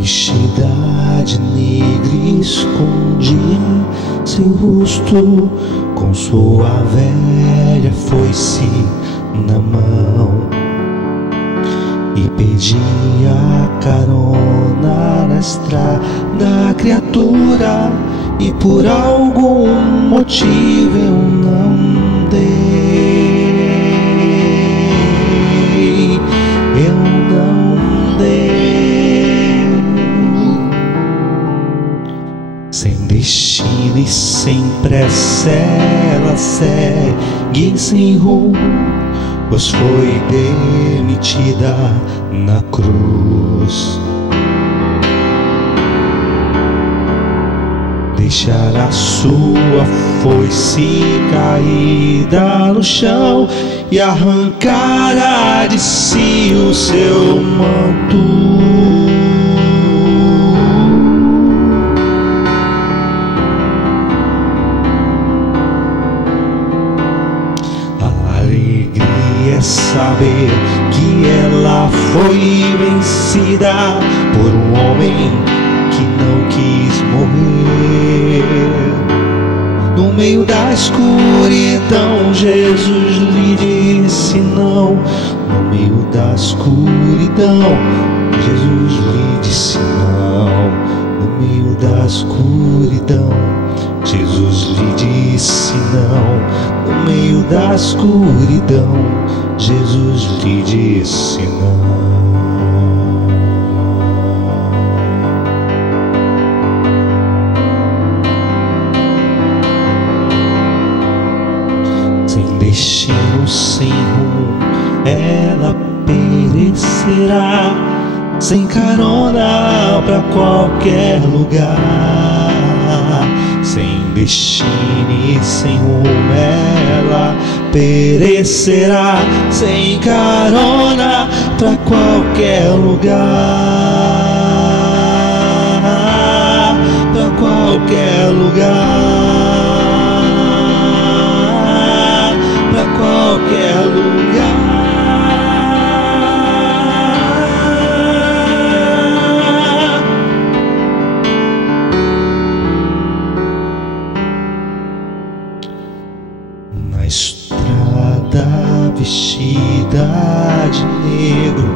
Vestida de negra escondia seu rosto, com sua velha foice na mão, e pedia carona na estrada, criatura, e por algum motivo eu não dei, eu não dei. Sem destino e sem pressa ela segue sem rumo, pois foi demitida na cruz. Deixará sua foice caída no chão e arrancará de si o seu manto. Saber que ela foi vencida por um homem que não quis morrer. No meio da escuridão, Jesus lhe disse não. No meio da escuridão, Jesus lhe disse não. No meio da escuridão, Jesus lhe disse não. No meio da escuridão, Jesus lhe disse não. Sem destino, sem rumo, ela perecerá, sem carona pra qualquer lugar. Sem destino e sem rumo, ela perecerá, sem carona pra qualquer lugar, pra qualquer lugar, pra qualquer lugar. Na estrada, vestida de negro,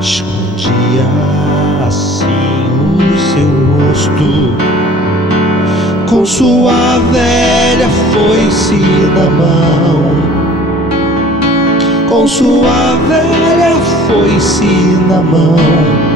escondia assim o seu rosto, com sua velha foice na mão, com sua velha foice na mão.